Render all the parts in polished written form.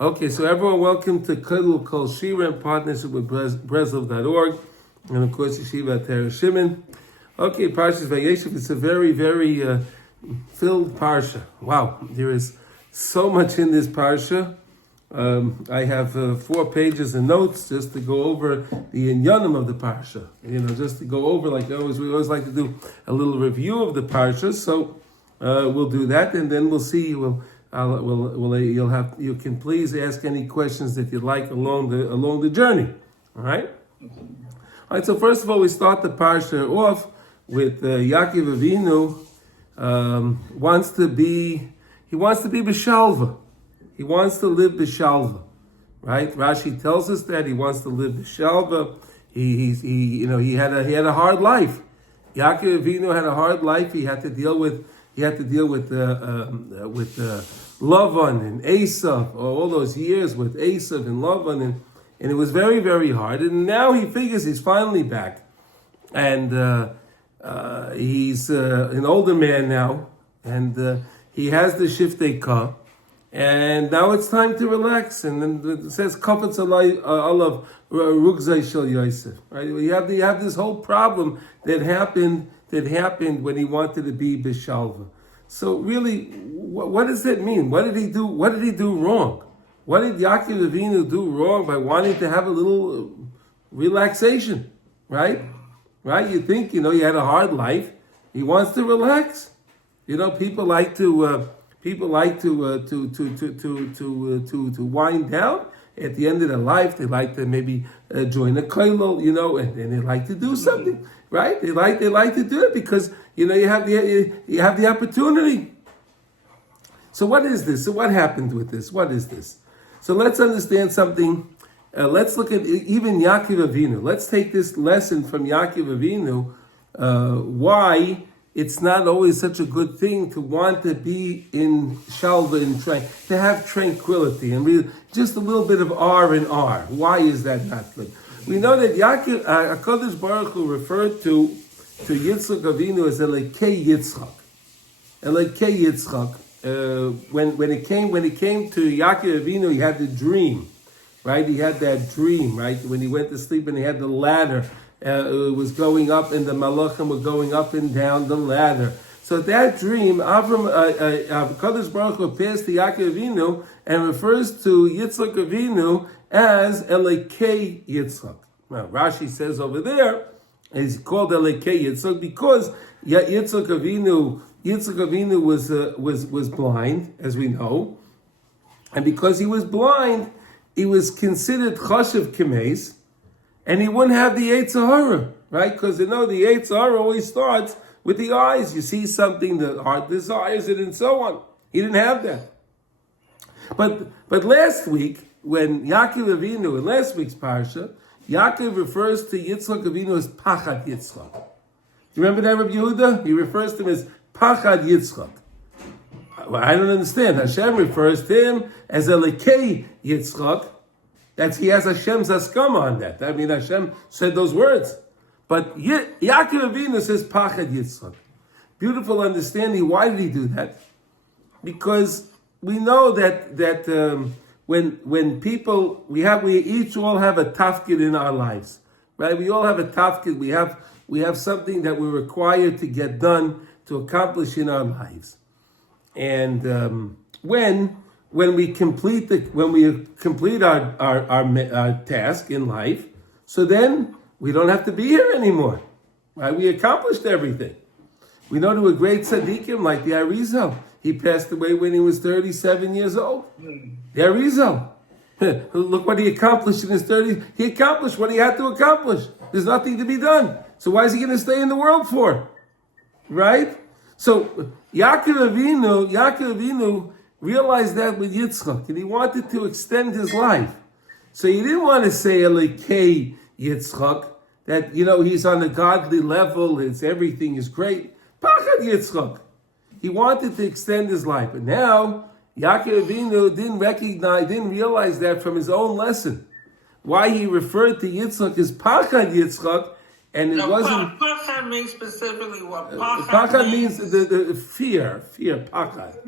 Okay, so everyone, welcome to Kedul Kol Shira in partnership with Breslov.org and of course Yeshiva Ter Shimon. Okay, Parshat Vayeishev, it's a very, very filled parsha. Wow, there is so much in this parsha. I have 4 pages of notes just to go over the inyanim of the parsha. Just to go over, we always like to do a little review of the parsha. So we'll do that, and then we'll see. You can please ask any questions that you'd like along the journey. All right. All right. So first of all, we start the parsha off with Yaakov Avinu wants to be b'shalva. He wants to live b'shalva, right? Rashi tells us that he wants to live b'shalva. He had a hard life. Yaakov Avinu had a hard life. He had to deal with Lavan and Esav, all those years with Esav and Lavan, and it was very, very hard. And now he figures he's finally back, and he's an older man now, and he has the shiftei ka, and now it's time to relax. And then it says Kafetz alav rugzai shel Yosef. Right? You have this whole problem that happened when he wanted to be b'shalva. So really, what does that mean? What did he do? What did he do wrong? What did Yaakov Avinu do wrong by wanting to have a little relaxation? Right? You think he had a hard life. He wants to relax. People like to wind down. At the end of their life, they like to maybe join a kollel, and they like to do something, right? They like to do it because you have the opportunity. So what is this? So what happened with this? What is this? So let's understand something. Let's look at even Yaakov Avinu. Let's take this lesson from Yaakov Avinu. Why it's not always such a good thing to want to be in shalva, to have tranquility, and just a little bit of R and R. Why is that not good? We know that Yaakov, HaKadosh Baruch Hu referred to Yitzchak Avinu as Elekei Yitzchak. Elekei Yitzchak. When it came to Yaakov Avinu, he had the dream, right? He had that dream, right? When he went to sleep and he had the ladder. It was going up, and the malachim were going up and down the ladder. So that dream, Kadosh Baruch Hu appears to Yaakov Avinu and refers to Yitzchak Avinu as Elekei Yitzchak. Now Rashi says over there, he's called Elekei Yitzchak because Yitzchak Avinu was blind, as we know, and because he was blind, he was considered chashav kemes. And he wouldn't have the Yetzer Hara, right? Because the Yetzer Hara always starts with the eyes. You see something, the heart desires it, and so on. He didn't have that. But last week, when Yaakov Avinu, in last week's parsha, Yaakov refers to Yitzchak Avinu as Pachad Yitzchak. Do you remember that, Rabbi Yehuda? He refers to him as Pachad Yitzchak. Well, I don't understand. Hashem refers to him as Elekei Yitzchak. He has Hashem's haskama on that. I mean, Hashem said those words. But Yaakov Avinu says Pachad Yitzchak. Beautiful understanding. Why did he do that? Because we know that when people we each all have a tafkid in our lives, right? We all have a tafkid. We have something that we're required to get done, to accomplish in our lives. And when we complete our task in life, so then we don't have to be here anymore, right? We accomplished everything. We know to a great tzaddikim like the Arizal. He passed away when he was 37 years old. The Arizal. Look what he accomplished in his 30s. He accomplished what he had to accomplish. There's nothing to be done. So why is he going to stay in the world for? Right? So Yaakov Avinu realized that with Yitzchak, and he wanted to extend his life. So he didn't want to say Elekei Yitzchak, that he's on a godly level, everything is great. Pachad Yitzchak. He wanted to extend his life. But now Yaakov Avinu didn't realize that from his own lesson. Why he referred to Yitzchak as Pachad Yitzchak and it wasn't. Pachad means specifically what? Pachad means the fear. Pachad.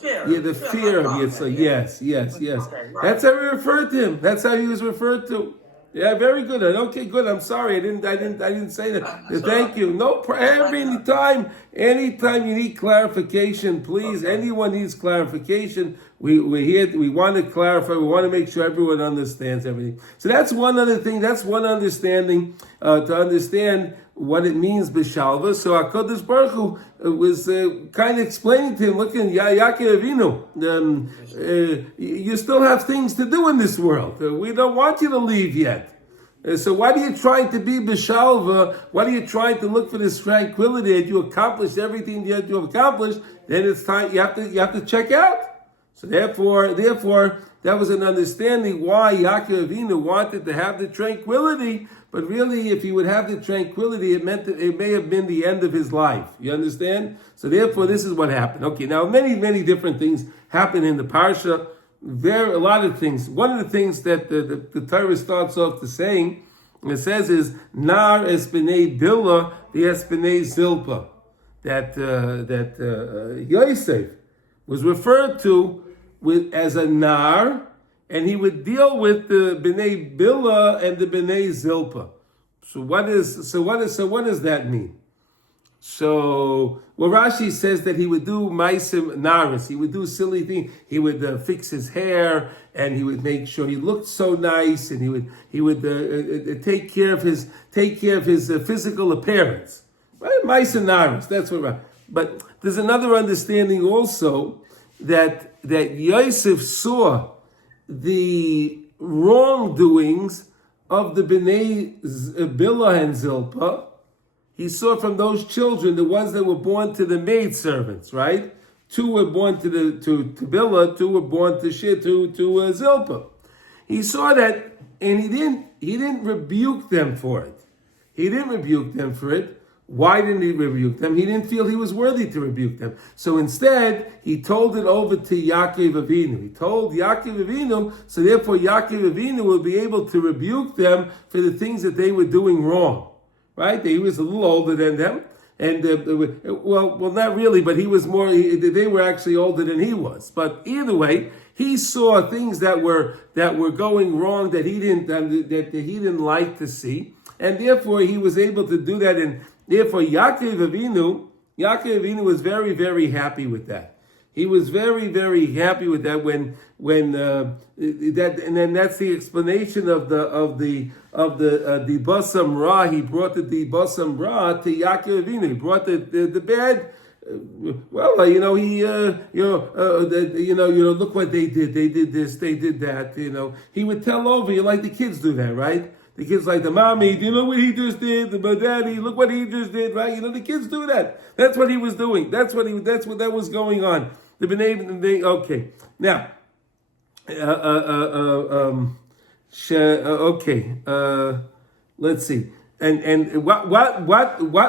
Fear. Yeah, the fear of Yitzchak. Yes. Okay, right. That's how we referred to him. That's how he was referred to. Yeah, very good. Okay, good. I'm sorry, I didn't say that. Thank you. Anytime you need clarification, please. Okay. Anyone needs clarification. We're here. We want to clarify. We want to make sure everyone understands everything. So that's one other thing. That's one understanding to understand what it means b'shalva. So HaKadosh Baruch Hu was kind of explaining to him, look, Yaakov Avinu, you still have things to do in this world. We don't want you to leave yet. So why are you trying to be b'shalva? Why are you trying to look for this tranquility that you accomplished everything you had to accomplish? Then it's time you have to check out. So therefore, that was an understanding why Yaakov Avinu wanted to have the tranquility. But really, if he would have the tranquility, it meant that it may have been the end of his life. You understand? So therefore, this is what happened. Okay, now many different things happen in the parsha. A lot of things. One of the things that the Torah starts off to saying, it says is Nar espinei Bila espinei Zilpa. That Yosef was referred to as a Nar, and he would deal with the Bnei Bila and the Bnei Zilpa. So what does that mean? So, Rashi says that he would do maisim naris. He would do silly things. He would fix his hair, and he would make sure he looked so nice, and he would take care of his physical appearance. Right, maisim naris. That's what. But there's another understanding also that Yosef saw the wrongdoings of the Bnei Bila and Zilpa. He saw from those children, the ones that were born to the maidservants, right? 2 were born to Bila, 2 were born to Zilpa. He saw that, and he didn't rebuke them for it. Why didn't he rebuke them? He didn't feel he was worthy to rebuke them. So instead, he told it over to Yaakov Avinu. He told Yaakov Avinu, so therefore Yaakov Avinu will be able to rebuke them for the things that they were doing wrong. Right? He was a little older than them. And, well, not really, but he was more, they were actually older than he was. But either way, he saw things that were going wrong that he didn't like to see. And therefore, he was able to do that. And therefore, Yaakov Avinu was very, very happy with that. He was very, very happy with that when that, and then that's the explanation of the dibasam ra. He brought the dibasam ra to Yaakov Avinu. He brought the bad. Look what they did. They did this. They did that. He would tell over. Like the kids do that, right? The kids like the mommy, do you know what he just did? The daddy, look what he just did, right? The kids do that. That's what he was doing. That's what that was going on. The B'nai, okay. Now, let's see. And what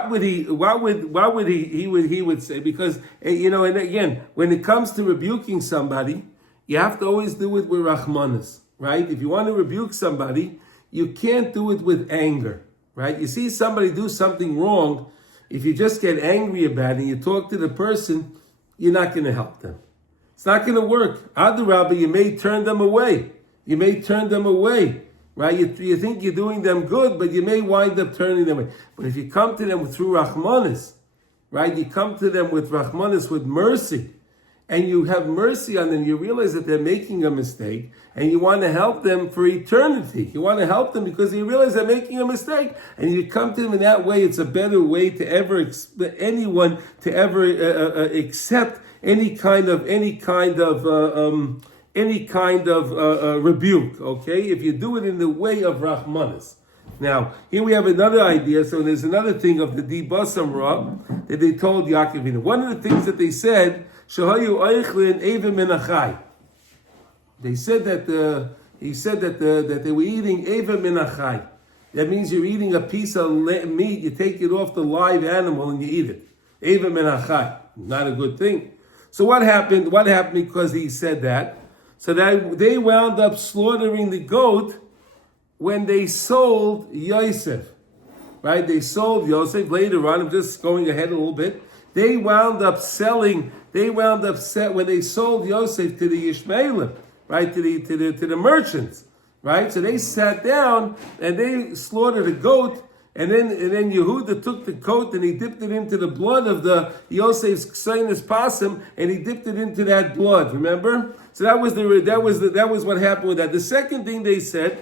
would he would say? Because and again, when it comes to rebuking somebody, you have to always do it with Rahmanas, right? If you want to rebuke somebody, you can't do it with anger, right? You see somebody do something wrong, if you just get angry about it and you talk to the person, you're not going to help them. It's not going to work. Adarabba, you may turn them away. Right? You think you're doing them good, but you may wind up turning them away. But if you come to them through Rahmanis, right? You come to them with Rahmanis, with mercy, and you have mercy on them, you realize that they're making a mistake, and you want to help them for eternity. You want to help them because you realize they're making a mistake, and you come to them in that way. It's a better way to anyone to ever accept any kind of rebuke. Okay, if you do it in the way of Rahmanis. Now, here we have another idea. So there's another thing of the Dibasam Ra that they told Yaakov. One of the things that they said, Shahayu Eichlin Eva Minachai. They said that that they were eating Eva Minachai. That means you're eating a piece of meat, you take it off the live animal and you eat it. Eva Minachai. Not a good thing. So what happened? What happened because he said that? So that they wound up slaughtering the goat when they sold Yosef. right? They sold Yosef. Later on, I'm just going ahead a little bit. They wound up selling. When they sold Yosef to the Ishmaelim, right? To the merchants, right? So they sat down and they slaughtered a goat. And then Yehuda took the coat and he dipped it into the blood of the Yosef's Ksainis possum, and he dipped it into that blood. Remember? So that was what happened with that. The second thing they said,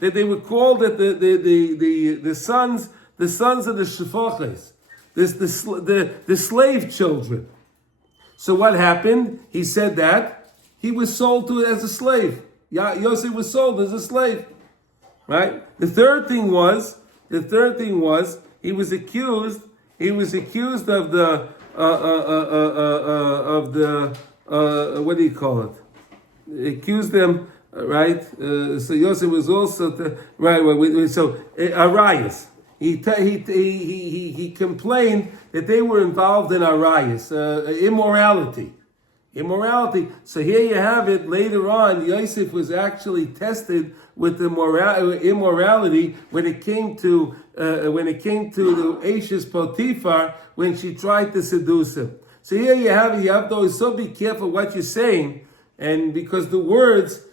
that they were called that the sons of the Shephaches, the slave children. So what happened? He said that he was sold to as a slave. Yosef was sold as a slave, right? The third thing was he was accused of the what do you call it? Accused them, right? So Yosef was also so Arias. He complained that they were involved in Arias, immorality. So here you have it. Later on, Yosef was actually tested with the immorality when it came to the Ashes Potiphar, when she tried to seduce him. So here you have to always so be careful what you're saying, and because the words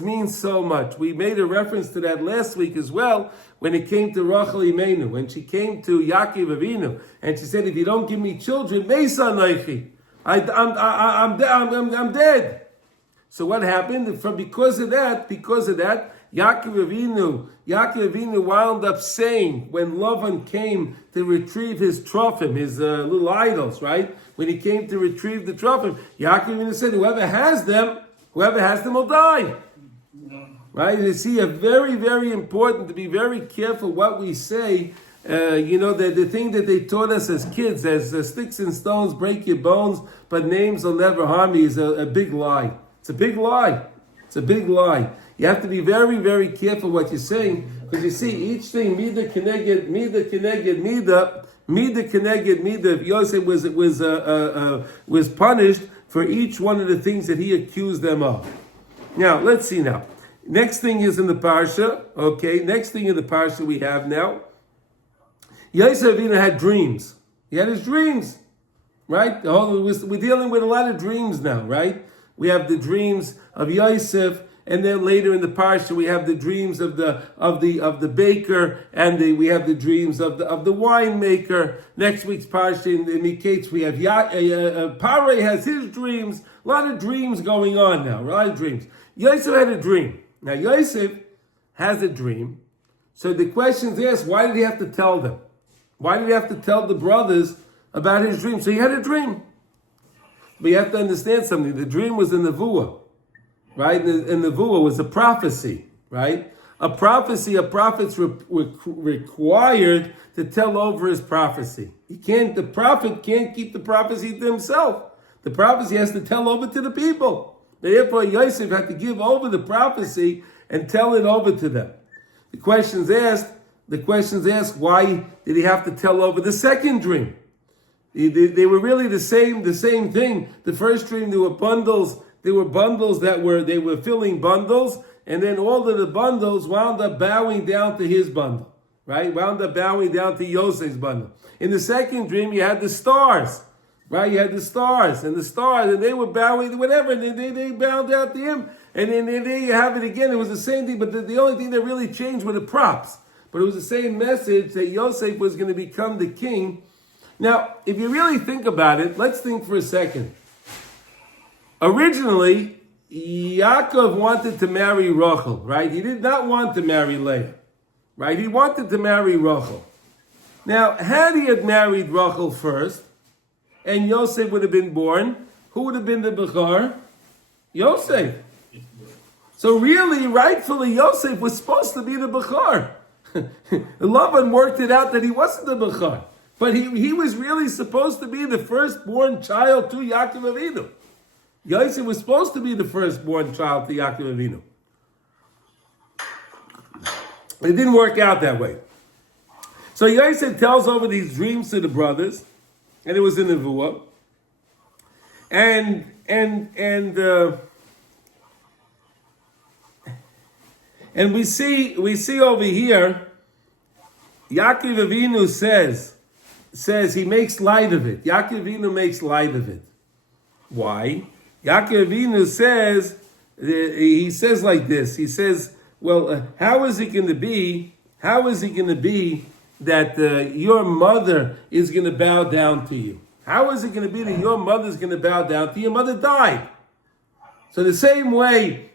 mean so much. We made a reference to that last week as well when it came to Rachel Imenu, when she came to Yaakov Avinu, and she said, "If you don't give me children, Mesa Naichi, I'm dead." So what happened? Because of that, Yaakov Avinu wound up saying, when Lavan came to retrieve his trophim, his little idols, right? When he came to retrieve the trophim, Yaakov Avinu said, whoever has them will die. Right? You see, it's very, very important to be very careful what we say. The thing that they taught us as kids, as sticks and stones break your bones, but names will never harm you, is a big lie. It's a big lie. You have to be very, very careful what you're saying, because you see, each thing, mida keneged mida. Yosef was punished for each one of the things that he accused them of. Now, let's see now. Next thing is in the Parsha. Okay, next thing in the Parsha we have now. Yosef Avinu had dreams. He had his dreams, right? We're dealing with a lot of dreams now, right? We have the dreams of Yosef, and then later in the parsha we have the dreams of the baker, and we have the dreams of the winemaker. Next week's parsha in Miketz we have Pare has his dreams. A lot of dreams going on now. A lot of dreams. Yosef had a dream. Now Yosef has a dream. So the question is asked: why did he have to tell them? Why did he have to tell the brothers about his dream? So he had a dream. But you have to understand something. The dream was in the Nevuah, right? And the Nevuah was a prophecy, right? A prophet's required to tell over his prophecy. The prophet can't keep the prophecy to himself. The prophecy has to tell over to the people. Therefore, Yosef had to give over the prophecy and tell it over to them. The question's asked, why did he have to tell over the second dream? They were really the same thing. The first dream, there were bundles that they were filling bundles, and then all of the bundles wound up bowing down to his bundle, right? Wound up bowing down to Yosef's bundle. In the second dream, you had the stars, right? You had the stars, and they were bowing, whatever, and they bowed down to him. And then there you have it again. It was the same thing, but the only thing that really changed were the props. But it was the same message that Yosef was going to become the king. Now, if you really think about it, let's think for a second. Originally, Yaakov wanted to marry Rachel, right? He did not want to marry Leah, right? He wanted to marry Rachel. Now, had he had married Rachel first, and Yosef would have been born, who would have been the Bechor? Yosef. So really, rightfully, Yosef was supposed to be the Bechor. Lavan worked it out that he wasn't the Bechor. But he was really supposed to be the firstborn child to Yaakov Avinu. Yosef was supposed to be the firstborn child to Yaakov Avinu. It didn't work out that way. So Yosef tells over these dreams to the brothers, and it was in the Nevuah. And we see over here Yaakov Avinu says he makes light of it. Yaakov Avinu makes light of it. Why? Yaakov Avinu says, he says like this. He says, well, how is it going to be? How is it going to be that your mother is going to bow down to you? How is it going to be that your mother is going to bow down to you? Your mother died. So the same way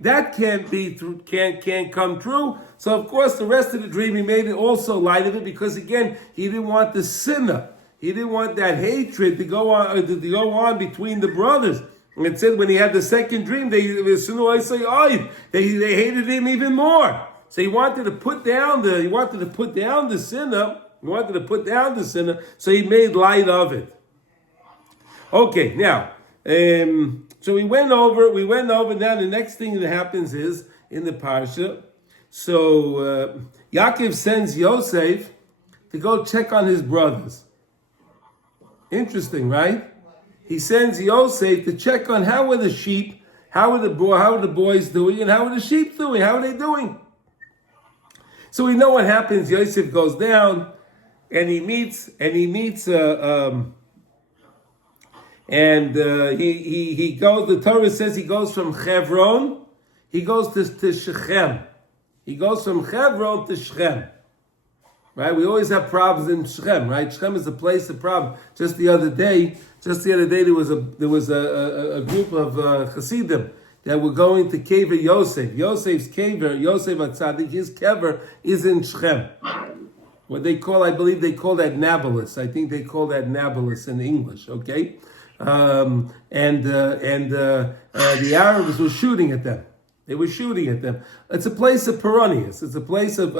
that can't come true. So of course the rest of the dream he made it also light of it because again he didn't want the sinner. He didn't want that hatred to go on between the brothers. And it said when he had the second dream, they hated him even more. So he wanted to put down the sinner. So he made light of it. Okay, now, so we went over. Now the next thing that happens is in the parsha. So Yaakov sends Yosef to go check on his brothers. Interesting, right? He sends Yosef to check on how are the sheep, how are the boys doing, and how are the sheep doing? How are they doing? So we know what happens. Yosef goes down, and he meets, he goes. The Torah says he goes from Hebron, he goes to Shechem. He goes from Hebron to Shechem. Right? We always have problems in Shechem, right? Shechem is a place of problem. Just the other day, there was a group of Hasidim that were going to kever Yosef. Yosef's kever, Yosef HaTzadik, his kever is in Shechem. What they call, I believe they call that Nablus. I think they call that Nablus in English, okay? The Arabs were shooting at them. They were shooting at them. It's a place of perennials. It's a place of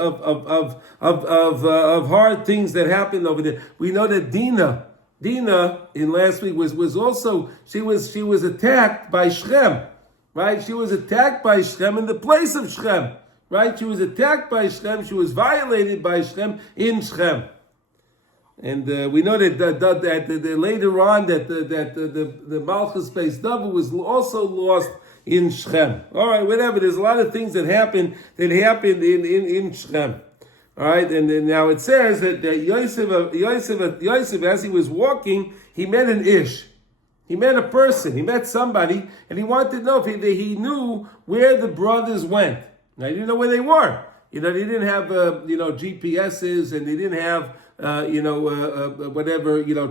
hard things that happened over there. We know that Dina in last week was also she was attacked by Shechem, right? She was attacked by Shechem in the place of Shechem, right? She was attacked by Shechem. She was violated by Shechem in Shechem. And we know that later on that the Malchus Beis David was also lost in Shechem. All right, whatever. There's a lot of things that happened in Shechem. All right, and then now it says that Yosef, as he was walking, he met an ish. He met a person. He met somebody, and he wanted to know if he knew where the brothers went. Now, he didn't know where they were. They didn't have GPSs, and they didn't have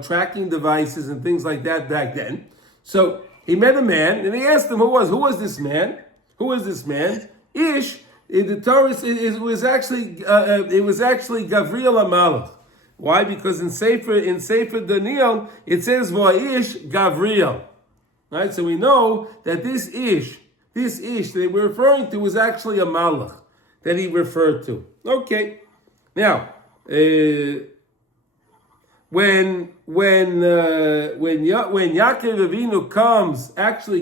tracking devices and things like that back then. So he met a man, and he asked him who was this man? Who is this man? Ish. In the Torah, it was actually Gavriel HaMalach. Why? Because in Sefer Daniel it says Vayish Gavriel. Right? So we know that this ish that they were referring to was actually a malach that he referred to. Okay. Now, when Yaakov Avinu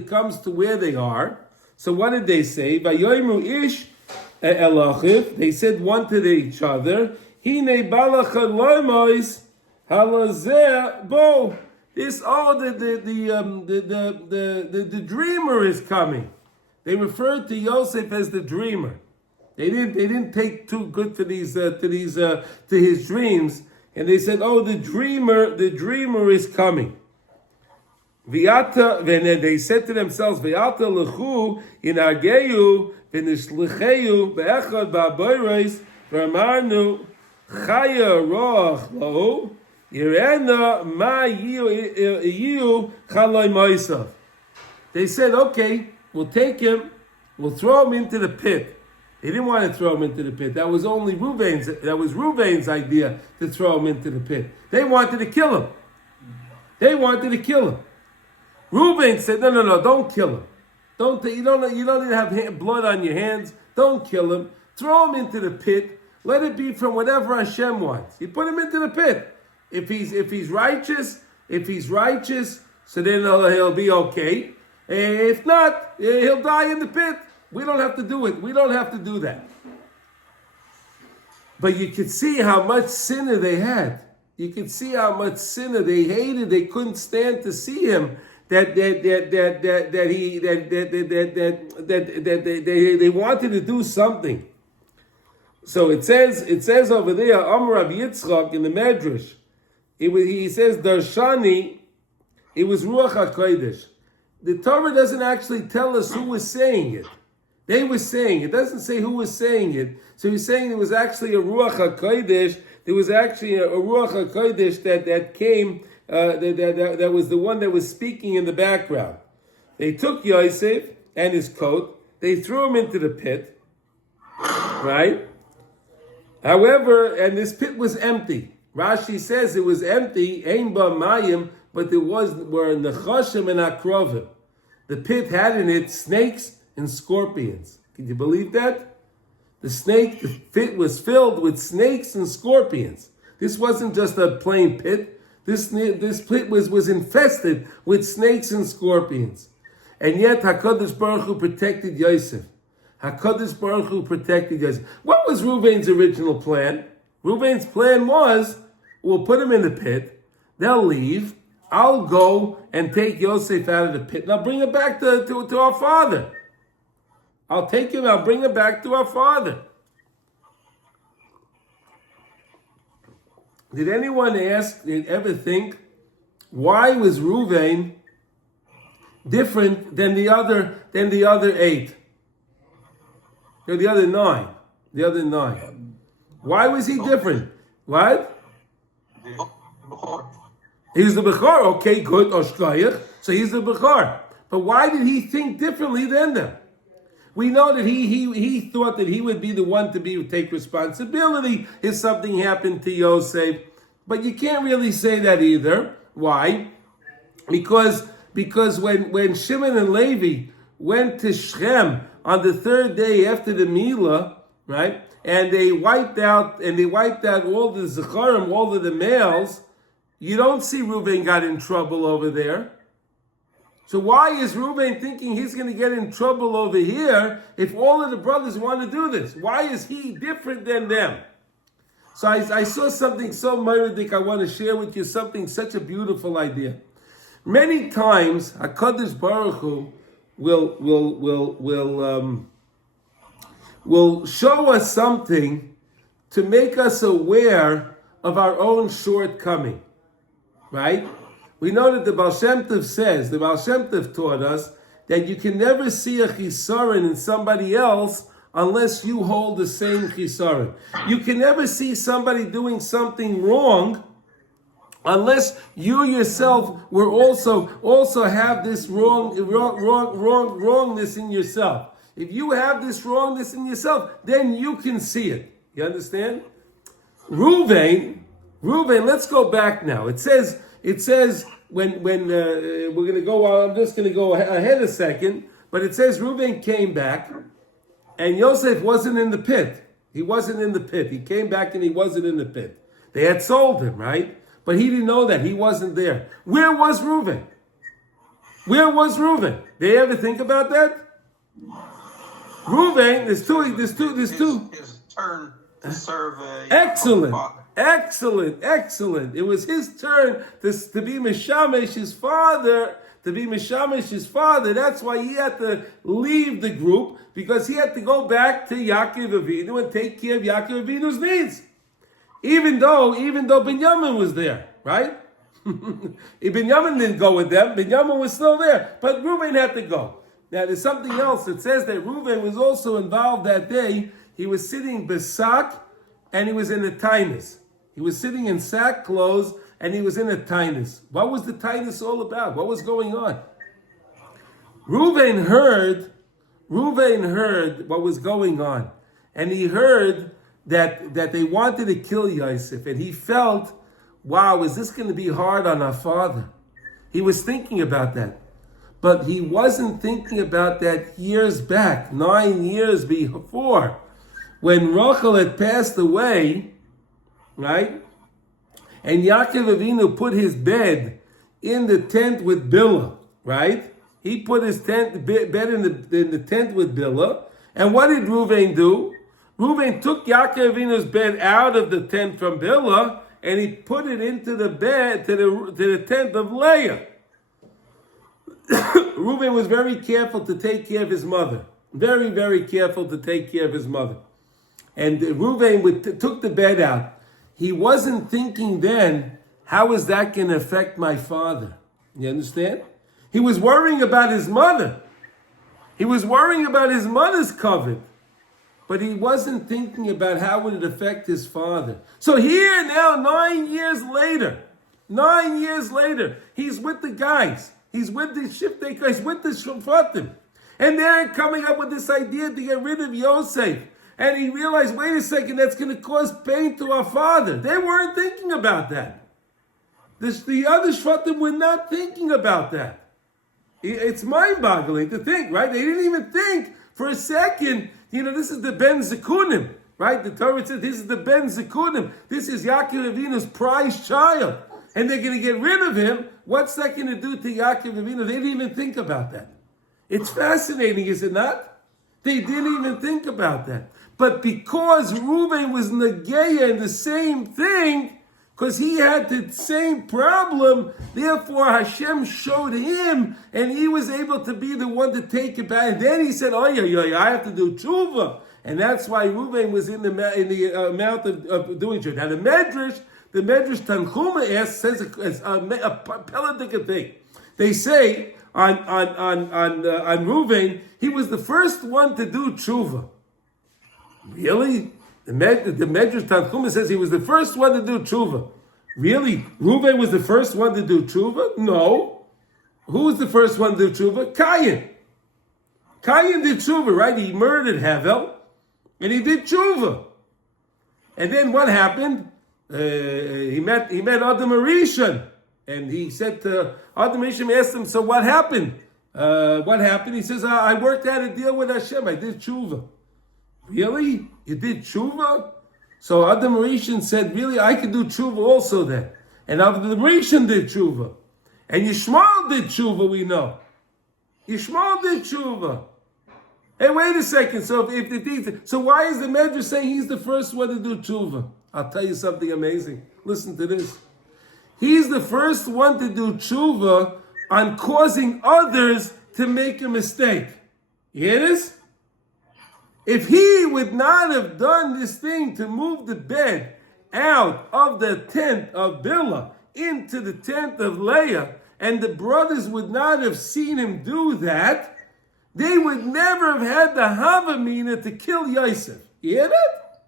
comes to where they are, so what did they say? Vayoymu ish elachiv. They said one to each other, Hine balachad loimois halazeh bo. The dreamer is coming. They referred to Yosef as the dreamer. They didn't take too good to his dreams, and they said, "Oh, the dreamer is coming." Viata, and then they said to themselves, "Viata lechu in ageyu v'nishlicheyu be'echad ba'boyreis v'amarnu chaya roach lo yirena ma yiu chaloi moisav." They said, "Okay, we'll take him, we'll throw him into the pit." They didn't want to throw him into the pit. That was only Reuben's idea to throw him into the pit. They wanted to kill him. Reuben said, "No, don't kill him. You don't need to have blood on your hands. Don't kill him. Throw him into the pit. Let it be from whatever Hashem wants. You put him into the pit. If he's righteous, so then he'll be okay. If not, he'll die in the pit. We don't have to do it. We don't have to do that." But you could see how much sinner they had. You could see how much sinner they hated. They couldn't stand to see him. They wanted to do something. So it says over there, Amar Rabbi Yitzchak in the Medrash, he says, Darshani, it was Ruach HaKodesh. The Torah doesn't actually tell us who was saying it. They were saying it. It doesn't say who was saying it. So he's saying there was actually a Ruach HaKodesh. There was actually a Ruach HaKodesh that came, that was the one that was speaking in the background. They took Yosef and his coat. They threw him into the pit. Right? However, and this pit was empty. Rashi says it was empty, ein ba mayim, but were nechashim and akrovim. The pit had in it snakes and scorpions. Can you believe that? The pit was filled with snakes and scorpions. This wasn't just a plain pit. This pit was infested with snakes and scorpions. And yet HaKadosh Baruch Hu protected Yosef. HaKadosh Baruch Hu protected Yosef. What was Reuben's original plan? Reuben's plan was, we'll put him in the pit, they'll leave, I'll go and take Yosef out of the pit, and I'll bring him back to our father. I'll take him, I'll bring him back to our father. Did anyone ever think, why was Reuben different than the other 8? Or the other 9. The other 9. Why was he different? What? He's the Bechor. Okay, good. Oshkoyach. So he's the Bechor. But why did he think differently than them? We know that he thought that he would be the one to take responsibility if something happened to Yosef. But you can't really say that either. Why? Because when Shimon and Levi went to Shechem on the 3rd day after the Milah, right, and they wiped out all the Zecharim, all of the males, you don't see Reuben got in trouble over there. So why is Reuben thinking he's going to get in trouble over here if all of the brothers want to do this? Why is he different than them? So I saw something so meridic I want to share with you, such a beautiful idea. Many times HaKadosh Baruch Hu will show us something to make us aware of our own shortcoming, right? We know that the Baal Shem Tov taught us that you can never see a chisaron in somebody else unless you hold the same chisaron. You can never see somebody doing something wrong unless you yourself were also have this wrongness in yourself. If you have this wrongness in yourself, then you can see it. You understand? Reuben, let's go back now. It says when we're going to go, I'm just going to go ahead a second, but it says Reuben came back and Yosef wasn't in the pit. He wasn't in the pit. He came back and he wasn't in the pit. They had sold him, right? But he didn't know that. He wasn't there. Where was Reuben? Where was Reuben? Did you ever think about that? Reuben, there's two. His turn to serve excellent. It was his turn to be Mishamesh's father. That's why he had to leave the group, because he had to go back to Yaakov Avinu and take care of Yaakov Avinu's needs. Even though Binyamin was there, right? Binyamin didn't go with them. Binyamin was still there, but Reuben had to go. Now, there's something else that says that Reuben was also involved that day. He was sitting besak, and he was in a tainus. He was sitting in sack clothes, and he was in a tainus. What was the tainus all about? What was going on? Reuben heard what was going on, and he heard that they wanted to kill Yosef, and he felt, wow, is this going to be hard on our father? He was thinking about that. But he wasn't thinking about that years back, 9 years before, when Rachel had passed away, right? And Yaakov Avinu put his bed in the tent with Bilhah, right? He put his bed in the tent with Bilhah. And what did Reuben do? Reuben took Yaakov Avinu's bed out of the tent from Bilhah, and he put it into the bed, to the tent of Leah. Reuben was very careful to take care of his mother. Very, very careful to take care of his mother. and Reuben took the bed out. He wasn't thinking then, how is that going to affect my father? You understand? He was worrying about his mother. He was worrying about his mother's covet. But he wasn't thinking about how would it affect his father. So here now, 9 years later, he's with the guys. He's with the shiftei guys, with the shoftim. And they're coming up with this idea to get rid of Yosef. And he realized, wait a second, that's going to cause pain to our father. They weren't thinking about that. The other shoftim were not thinking about that. It's mind-boggling to think, right? They didn't even think for a second, this is the Ben Zekunim, right? The Torah says this is the Ben Zekunim. This is Yaakov Avinu's prized child. And they're going to get rid of him. What's that going to do to Yaakov Avinu? They didn't even think about that. It's fascinating, is it not? They didn't even think about that. But because Reuben was Nageya in the same thing, because he had the same problem, therefore Hashem showed him, and he was able to be the one to take it back. And then he said, I have to do tshuva. And that's why Reuben was in the amount of doing tshuva. Now the Medrash Tanchuma says a Peladic thing. They say on Reuben, he was the first one to do tshuva. Really? The Medrash Tanchuma says he was the first one to do tshuva. Really? Reuben was the first one to do tshuva? No. Who was the first one to do tshuva? Cain. Cain did tshuva, right? He murdered Hevel, and he did tshuva. And then what happened? He met Adam Rishon, and he said to Adam Rishon, asked him, so what happened? He says, I worked out a deal with Hashem. I did tshuva. Really? You did tshuva? So Adam Rishon said, really, I could do tshuva also then. And Adam Rishon did tshuva. And Yishmael did tshuva, we know. Yishmael did tshuva. Hey, wait a second. So why is the Medrash saying he's the first one to do tshuva? I'll tell you something amazing. Listen to this. He's the first one to do tshuva on causing others to make a mistake. You hear this? If he would not have done this thing to move the bed out of the tent of Bilhah into the tent of Leah, and the brothers would not have seen him do that, they would never have had the Havamina to kill Yosef. You hear that?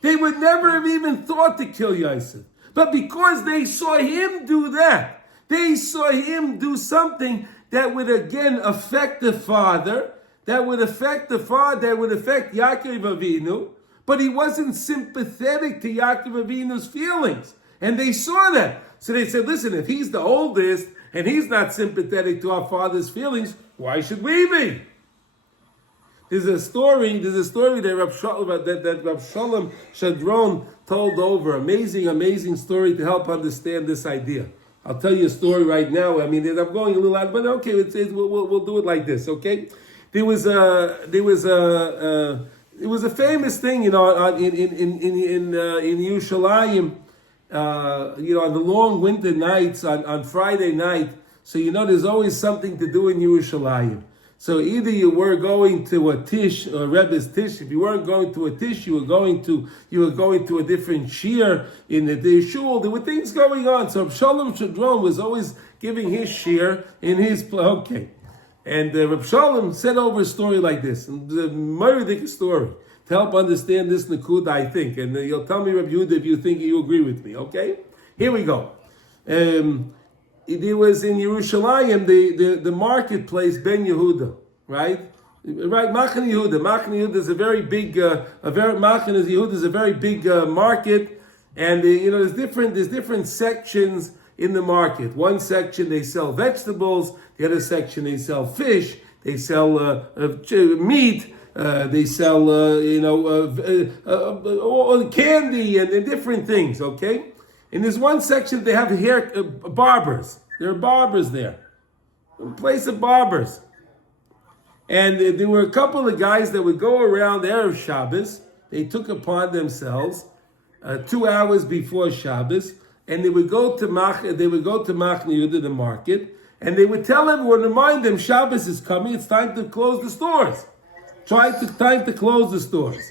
They would never have even thought to kill Yosef. But because they saw him do that, they saw him do something that would again affect the father, that would affect Yaakov Avinu, but he wasn't sympathetic to Yaakov Avinu's feelings. And they saw that. So they said, listen, if he's the oldest and he's not sympathetic to our father's feelings, why should we be? There's a story that Rav Shalom Shadron told over. Amazing story to help understand this idea. I'll tell you a story right now. I mean, I'm going a little out, but okay, we'll do it like this, okay? It was a famous thing, in Yerushalayim, on the long winter nights on Friday night. So there's always something to do in Yerushalayim. So either you were going to a tish or Rebbe's tish. If you weren't going to a tish, you were going to a different shir in the shul. There were things going on. So Shalom Shadron was always giving his shir in his okay. And Reb Shalom said over a story like this, the Meridic story, to help understand this Nakuda, I think. And you'll tell me, Reb Yehuda, if you agree with me, okay? Here we go. It was in Yerushalayim, the marketplace, Ben Yehuda, right? Right, Machane Yehuda. Machane Yehuda is a very big, Machane Yehuda is a very big market. And, there's different sections in the market. One section they sell vegetables, the other section they sell fish, they sell meat, they sell candy and different things. Okay, in this one section they have hair barbers. There are barbers there, a place of barbers, and there were a couple of guys that would go around Erev Shabbos. They took upon themselves 2 hours before Shabbos. And they would go to Machane Yehuda, the market, and they would tell everyone, remind them, Shabbos is coming, it's time to close the stores. Time to close the stores.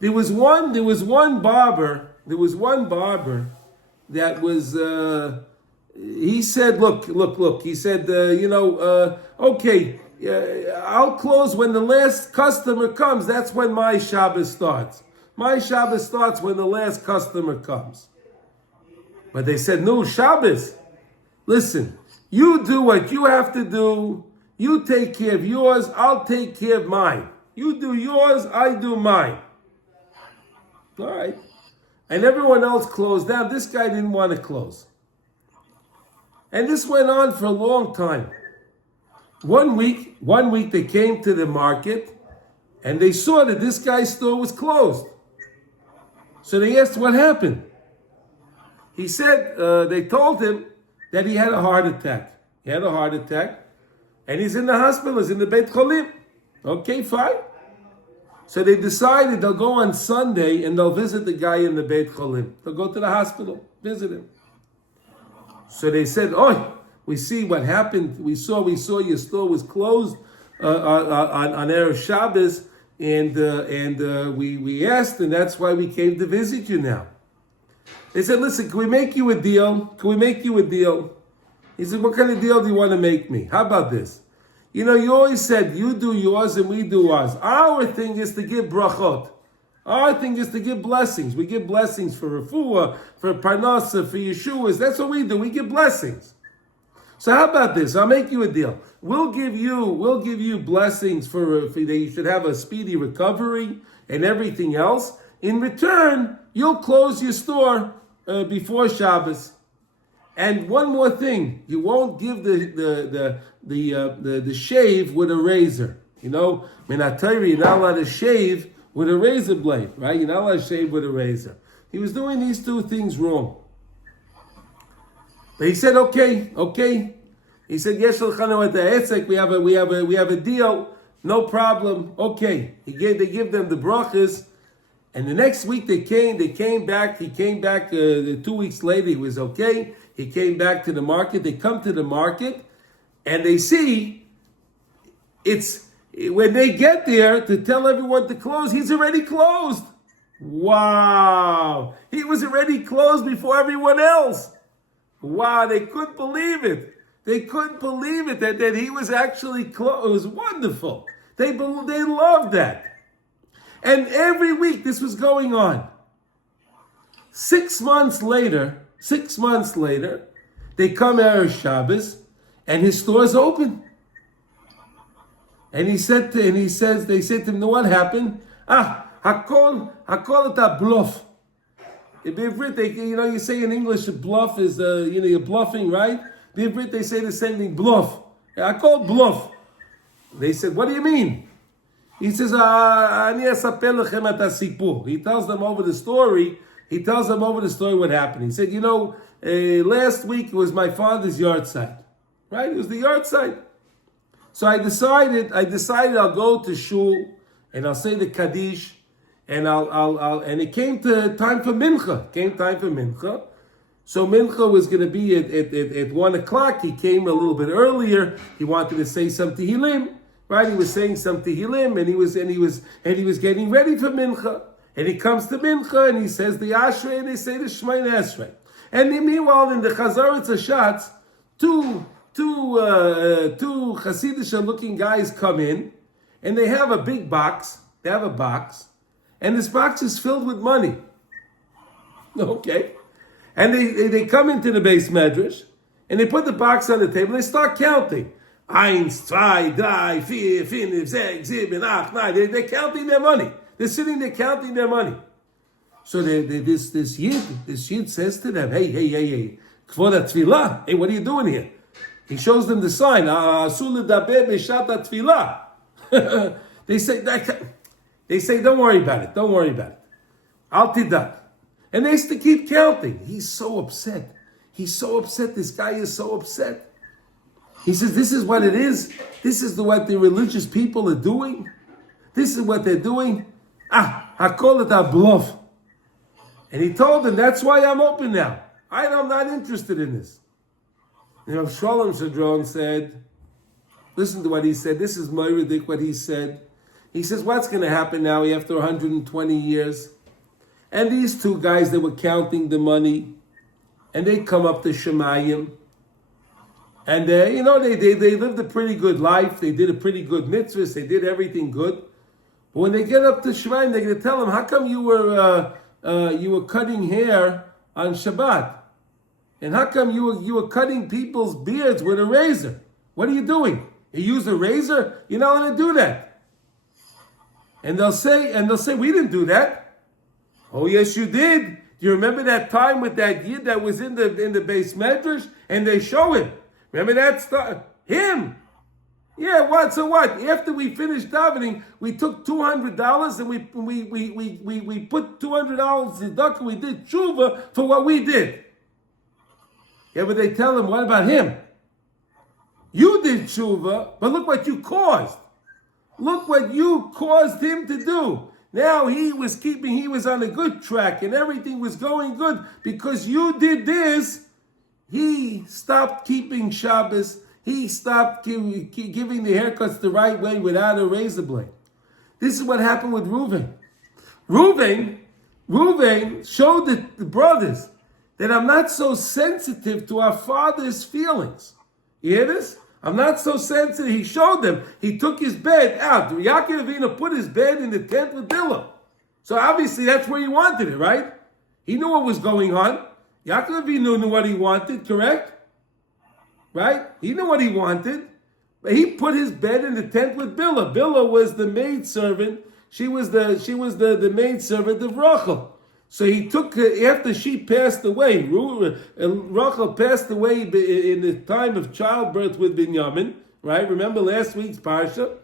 There was one barber that was, he said, look, he said, okay, I'll close when the last customer comes. That's when my Shabbos starts. My Shabbos starts when the last customer comes. But they said, no, Shabbos. Listen, you do what you have to do. You take care of yours, I'll take care of mine. You do yours, I do mine. All right. And everyone else closed down. This guy didn't want to close. And this went on for a long time. One week they came to the market and they saw that this guy's store was closed. So they asked what happened. He said, they told him that he had a heart attack. He had a heart attack and he's in the hospital, he's in the Beit Cholim. Okay, fine. So they decided they'll go on Sunday and they'll visit the guy in the Beit Cholim. They'll go to the hospital, visit him. So they said, oh, we see what happened. We saw your store was closed on Erev Shabbos, and we asked, and that's why we came to visit you now. They said, listen, can we make you a deal? Can we make you a deal? He said, what kind of deal do you want to make me? How about this? You know, you always said, you do yours and we do ours. Our thing is to give brachot. Our thing is to give blessings. We give blessings for refuah, for parnasa, for yeshuas. That's what we do. We give blessings. So how about this? I'll make you a deal. We'll give you blessings for that you should have a speedy recovery and everything else. In return, you'll close your store before Shabbos. And one more thing, you won't give the shave with a razor. You know, Minatayri, you're not allowed to shave with a razor blade, right? You're not allowed to shave with a razor. He was doing these two things wrong. But he said, okay. He said, Yesh l'chanu et ha'etzek, we have a deal, no problem. Okay. They give them the brachas. And the next week he came back 2 weeks later, he was okay. He came back to the market. They come to the market and they see when they get there to tell everyone to close, he's already closed. Wow. He was already closed before everyone else. Wow, they couldn't believe it. They couldn't believe it that he was actually closed. It was wonderful. They loved that. And every week this was going on. 6 months later, they come Erev Shabbos, and his store's open. And they said to him, "No, what happened? Hakol et a bluff." You say in English, a bluff is you're bluffing, right? In Brit, they say the same thing, bluff. Hakol bluff. They said, "What do you mean?" He says, "Ani asapel lechem et hasipur." He tells them over the story. What happened. He said, last week it was my father's yard site, right? It was the yard site. So I decided I'll go to shul and I'll say the kaddish, and and it came time for mincha. So mincha was going to be at 1 o'clock. He came a little bit earlier. He wanted to say some tehillim, right? He was saying some tehillim, and he was getting ready for mincha. And he comes to mincha and he says the Ashrei, and they say the Shemayin Esrei. And meanwhile, in the Chazaretz Hashatz, two Hasidish-looking guys come in, and they have a big box. They have a box, and this box is filled with money. Okay, and they come into the base medrash, and they put the box on the table. And they start counting. Eins, zwei, drei, vier, fünf, sechs, sieben, acht, nine. They're counting their money. They're sitting there counting their money. So this Yid says to them, hey, Kvod HaTfilah, hey, what are you doing here? He shows them the sign, Asur ledaber b'shat HaTfilah. They say, don't worry about it. Al tidak. And they used to keep counting. He's so upset. This guy is so upset. He says, this is what it is. This is what the religious people are doing. This is what they're doing. Hakol et a bluff. And he told them, that's why I'm open now. I'm not interested in this. Shalom Shadron said, listen to what he said. This is Moiridik, what he said. He says, what's going to happen now after 120 years? And these two guys, they were counting the money, and they come up to Shemayim, and they lived a pretty good life. They did a pretty good mitzvahs. They did everything good. But when they get up to Shemayim, they're going to tell him, how come you were cutting hair on Shabbat? And how come you were cutting people's beards with a razor? What are you doing? You use a razor? You're not going to do that. And they'll say, we didn't do that. Oh, yes, you did. Do you remember that time with that yid that was in the base medrash? And they show him. Remember that stuff? Him. Yeah, what? So what? After we finished davening, we took $200 and we put $200 in tzedakah. We did tshuva for what we did. Yeah, but they tell him, what about him? You did tshuva, but look what you caused. Look what you caused him to do. Now he was on a good track and everything was going good because you did this. He stopped keeping Shabbos. He stopped giving the haircuts the right way without a razor blade. This is what happened with Reuben. Reuben showed the brothers that I'm not so sensitive to our father's feelings. You hear this? I'm not so sensitive. He showed them. He took his bed out. Yaakov Avinu put his bed in the tent with Bilah. So obviously that's where he wanted it, right? He knew what was going on. Yaakov Avinu knew what he wanted, correct? Right? He knew what he wanted. But he put his bed in the tent with Bilah. Bilah was the maidservant. She was the maidservant of Rachel. So he took her, after she passed away, Rachel passed away in the time of childbirth with Binyamin, right? Remember last week's Parsha?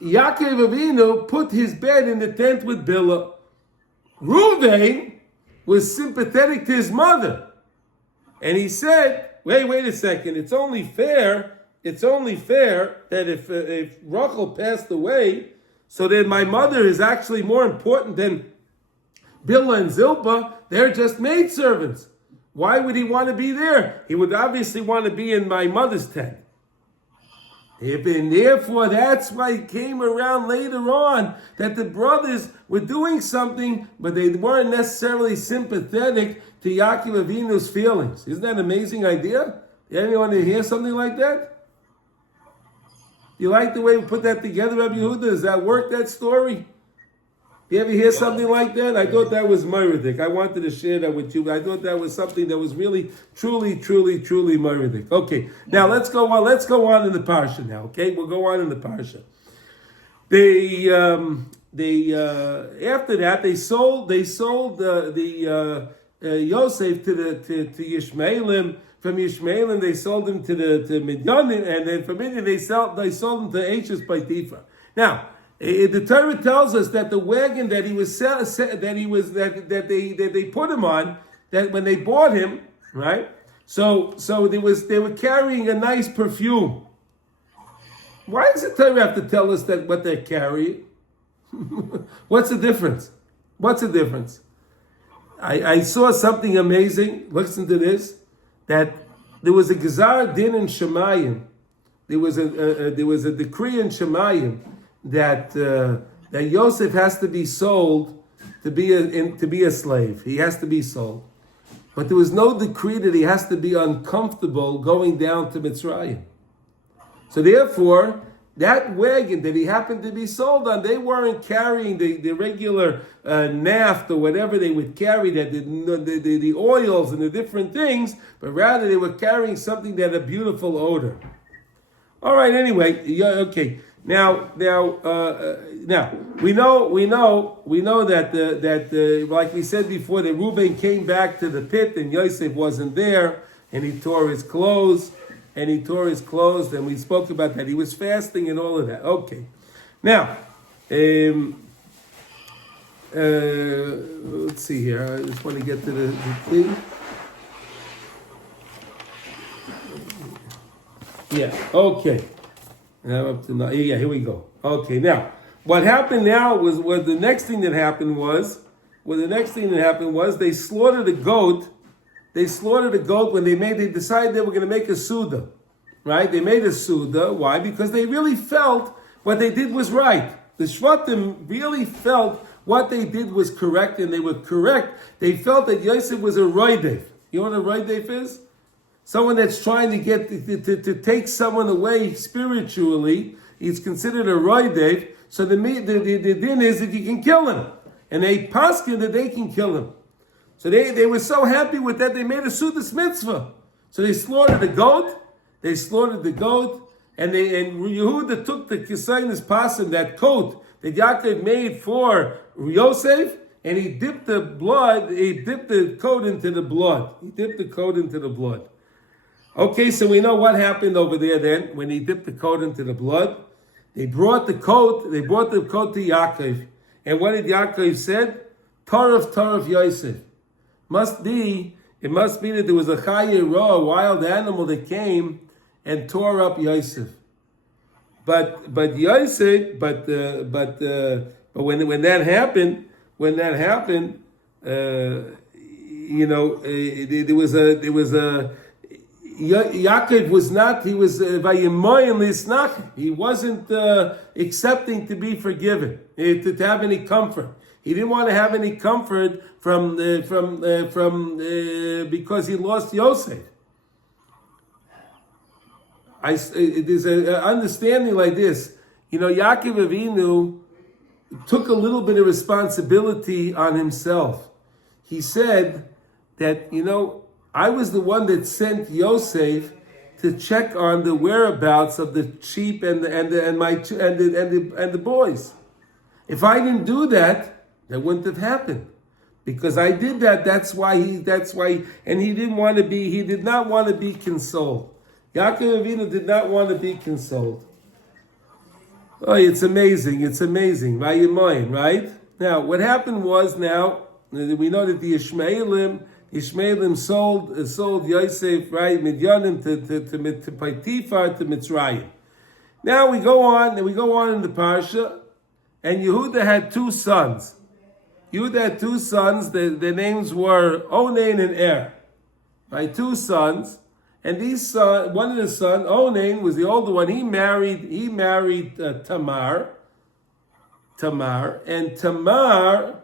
Yaakov Avinu put his bed in the tent with Bilah. Reuben was sympathetic to his mother. And he said, wait a second, it's only fair that if Rachel passed away, so then my mother is actually more important than Bilah and Zilpah. They're just maidservants. Why would he want to be there? He would obviously want to be in my mother's tent. And therefore, that's why it came around later on that the brothers were doing something, but they weren't necessarily sympathetic to Yaakov Avinu's feelings. Isn't that an amazing idea? Anyone hear something like that? You like the way we put that together, Rabbi Yehuda? Does that work, that story? You ever hear something like that? I thought that was Meridic. I wanted to share that with you. I thought that was something that was really, truly Meridic. Okay, now let's go on. Let's go on in the parsha now. Okay, we'll go on in the parsha. After that they sold Yosef to Yishmaelim. From Yishmaelim they sold him to Midian, and then from Midian they sold him to Ashes Potiphar. Now, the Torah tells us that the wagon that they put him on, that when they bought him, right? So they were carrying a nice perfume. Why does the Torah have to tell us that what they're carrying? What's the difference? I saw something amazing. Listen to this. That there was a Gezar Din in Shemayim. There was a decree in Shemayim that Yosef has to be sold to be a slave. He has to be sold. But there was no decree that he has to be uncomfortable going down to Mitzrayim. So therefore, that wagon that he happened to be sold on, they weren't carrying the regular naft or whatever they would carry, that the oils and the different things, but rather they were carrying something that had a beautiful odor. All right. Anyway, okay. Now we know that like we said before, that Reuben came back to the pit and Yosef wasn't there, and he tore his clothes. And we spoke about that. He was fasting and all of that. Okay. Now, let's see here. I just want to get to the thing. Yeah, okay. Now up to now. Yeah, here we go. Okay, now, what happened now was the next thing that happened was they slaughtered a goat. They slaughtered a goat when they decided they were going to make a Suda, right? They made a Suda. Why? Because they really felt what they did was right. The Shvatim really felt what they did was correct, and they were correct. They felt that Yosef was a roidev. You know what a roidev is? Someone that's trying to get to take someone away spiritually. He's considered a roidev. So the din is that you can kill him, and they paskin that they can kill him. So they were so happy with that, they made a sudas mitzvah. So they slaughtered the goat. And Yehuda took the kisaynis pasim, that coat that Yaakov made for Yosef, and he dipped the coat into the blood. Okay, so we know what happened over there then, when he dipped the coat into the blood. They brought the coat to Yaakov. And what did Yaakov said? Taraf Yosef. It must be that there was a chayirah, a wild animal that came and tore up Yosef. But Yosef, but when that happened, there was a Yaakov was not. He was vayemoyin lisnach. He wasn't accepting to be forgiven, to have any comfort. He didn't want to have any comfort from because he lost Yosef. There's an understanding like this. Yaakov Avinu took a little bit of responsibility on himself. He said that, I was the one that sent Yosef to check on the whereabouts of the sheep and the boys. If I didn't do that, that wouldn't have happened. Because I did that, that's why, and he did not want to be consoled. Yaakov Avinu did not want to be consoled. Oh, it's amazing. Vayemoyin, right? Now, what happened was, we know that the Ishmaelim sold Yosef, right, Midyanim to Potiphar, to Mitzrayim. Now we go on in the Parsha, and Yehuda had two sons. Their names were Onan and Er. Right, two sons. And these one of the sons, Onan, was the older one. He married Tamar. And Tamar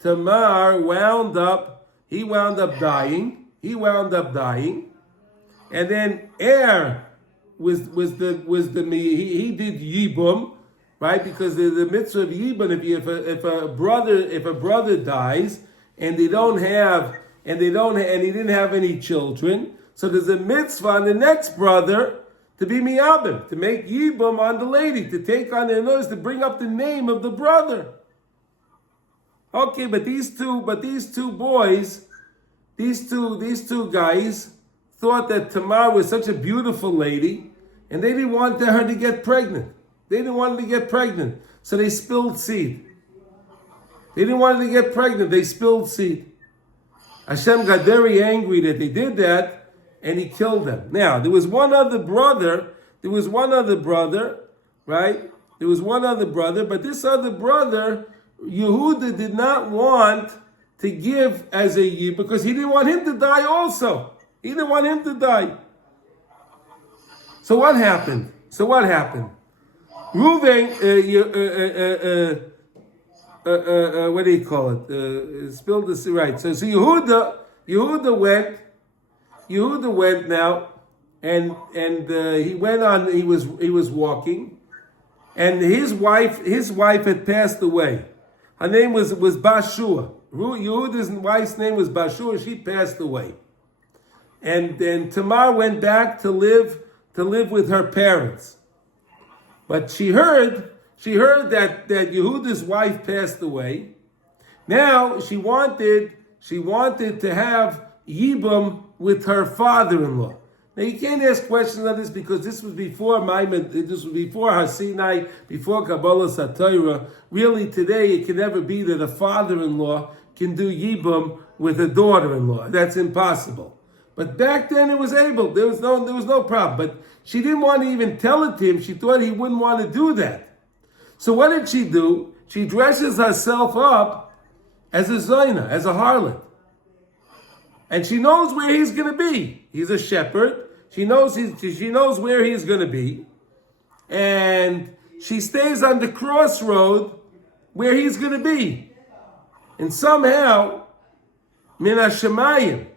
wound up dying. And then Er he did Yibum, right? Because the mitzvah of Yibum, if a brother dies and he didn't have any children, so there's a mitzvah on the next brother to be miyabim, to make Yibum on the lady, to take on their nose, to bring up the name of the brother. Okay, but these two guys thought that Tamar was such a beautiful lady, and they didn't want her to get pregnant. So they spilled seed. Hashem got very angry that they did that, and he killed them. Now, there was one other brother, right? But this other brother, Yehuda did not want to give as a yid, because he didn't want him to die also. So what happened? Reuben, what do you call it? Spilled the seed, right? So Yehuda went now, and he went on. He was walking, and his wife had passed away. Her name was Bashua. Yehuda's wife's name was Bashua. She passed away, and Tamar went back to live with her parents. But she heard that Yehuda's wife passed away. Now she wanted to have Yibum with her father-in-law. Now you can't ask questions on this, because this was before Maimon, this was before Hasinai, before Kabbalah Satira. Really today it can never be that a father-in-law can do Yibum with a daughter-in-law. That's impossible. But back then it was able. There was no problem. But she didn't want to even tell it to him. She thought he wouldn't want to do that. So what did she do? She dresses herself up as a Zayna, as a harlot. And she knows where he's going to be. He's a shepherd. She knows where he's going to be. And she stays on the crossroad where he's going to be. And somehow, min hashemayim.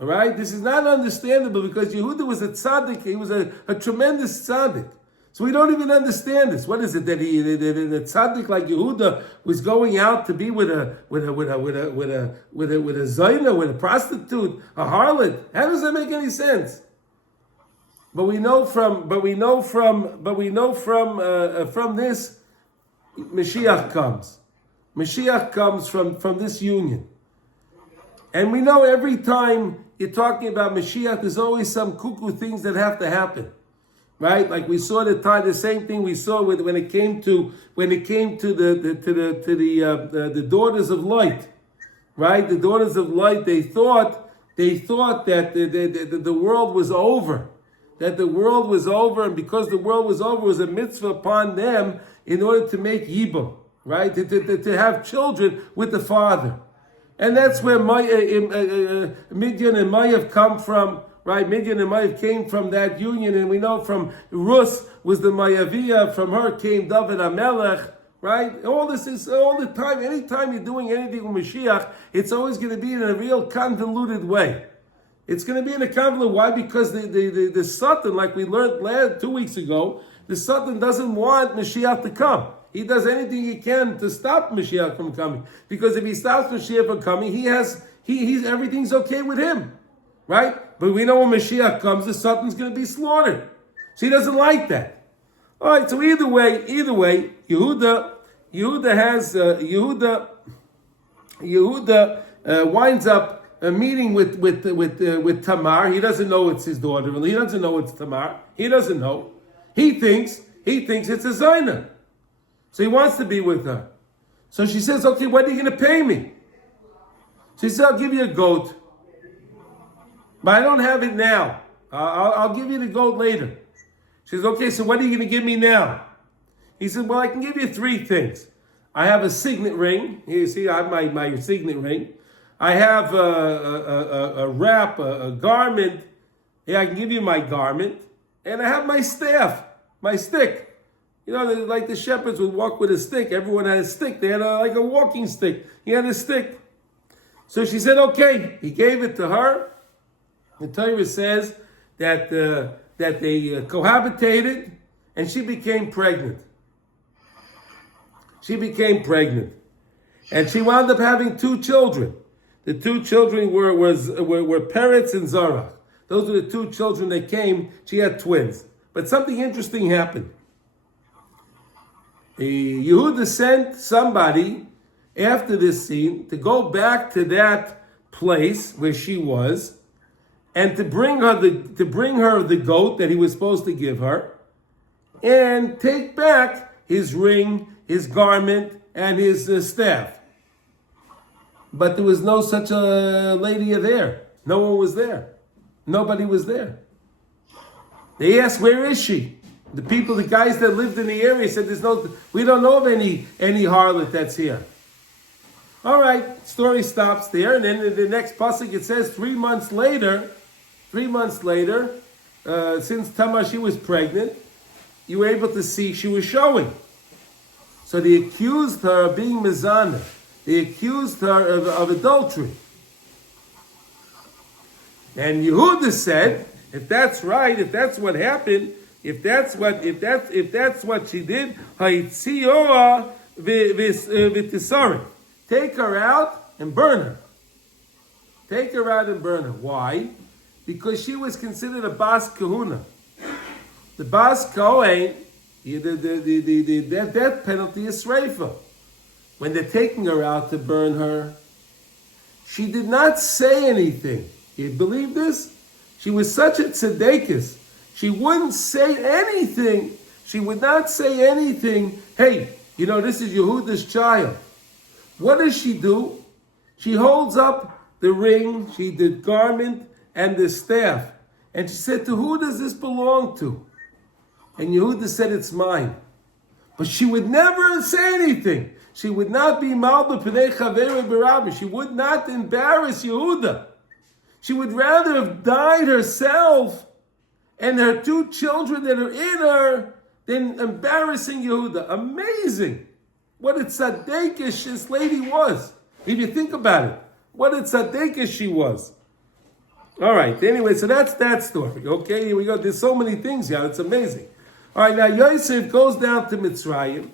All right? This is not understandable because Yehuda was a tzaddik. He was a tremendous tzaddik. So we don't even understand this. What is it that the tzaddik like Yehuda was going out to be with a zayna, with a prostitute, a harlot? How does that make any sense? But we know from this, Mashiach comes. Mashiach comes from this union. And we know every time you're talking about Mashiach, there's always some cuckoo things that have to happen. Right? Like we saw the same thing we saw when it came to the daughters of light. Right? The daughters of light, they thought that the world was over. That the world was over, and because the world was over, it was a mitzvah upon them in order to make yibum, right? To have children with the father. And that's where Midian and Mayav come from, right? Midian and Mayav came from that union, and we know from Rus was the Mayaviyah, from her came David HaMelech, right? All this is all the time. Anytime you're doing anything with Mashiach, it's always going to be in a real convoluted way. It's going to be in a convoluted. Why? Because the Satan, like we learned 2 weeks ago, the Satan doesn't want Mashiach to come. He does anything he can to stop Mashiach from coming. Because if he stops Mashiach from coming, he's everything's okay with him. Right? But we know when Mashiach comes, the Satan's going to be slaughtered. So he doesn't like that. All right, so either way, Yehuda winds up a meeting with Tamar. He doesn't know it's his daughter. He doesn't know it's Tamar. He doesn't know. He thinks it's a Zaina. So he wants to be with her. So she says, okay, what are you going to pay me? She says, I'll give you a goat. But I don't have it now. I'll give you the goat later. She says, okay, so what are you going to give me now? He said, well, I can give you 3 things. I have a signet ring. Here, you see, I have my signet ring. I have a wrap, a garment. Yeah, I can give you my garment. And I have my staff, my stick. You know, like the shepherds would walk with a stick. Everyone had a stick. They had like a walking stick. He had a stick. So she said, okay. He gave it to her. The Torah says that they cohabitated and she became pregnant. She became pregnant. And she wound up having 2 children. The 2 children were Peretz and Zarah. Those were the 2 children that came. She had twins. But something interesting happened. Yehuda sent somebody after this scene to go back to that place where she was and to bring her the goat that he was supposed to give her and take back his ring, his garment, and his staff. But there was no such a lady there. No one was there. Nobody was there. They asked, where is she? The guys that lived in the area said, we don't know of any harlot that's here. All right, story stops there. And then in the next pasuk it says 3 months later, since Tamar, she was pregnant, you were able to see she was showing. So they accused her of being mezana. They accused her of adultery. And Yehuda said, if that's right, if that's what happened, if that's what she did, take her out and burn her. Take her out and burn her. Why? Because she was considered a bas kahuna. The bas kohen, the death penalty is sreifa. When they're taking her out to burn her, she did not say anything. You believe this? She was such a tzedekis. She wouldn't say anything. She would not say anything. Hey, this is Yehuda's child. What does she do? She holds up the ring, the garment, and the staff. And she said, to who does this belong to? And Yehuda said, it's mine. But she would never say anything. She would not be malba p'nei chaveri b'rabbi. She would not embarrass Yehuda. She would rather have died herself and her 2 children that are in her than embarrassing Yehuda. Amazing. What a tzaddikish this lady was. If you think about it, what a tzaddikish she was. All right, anyway, so that's that story. Okay, here we go. There's so many things here. It's amazing. All right, now Yosef goes down to Mitzrayim,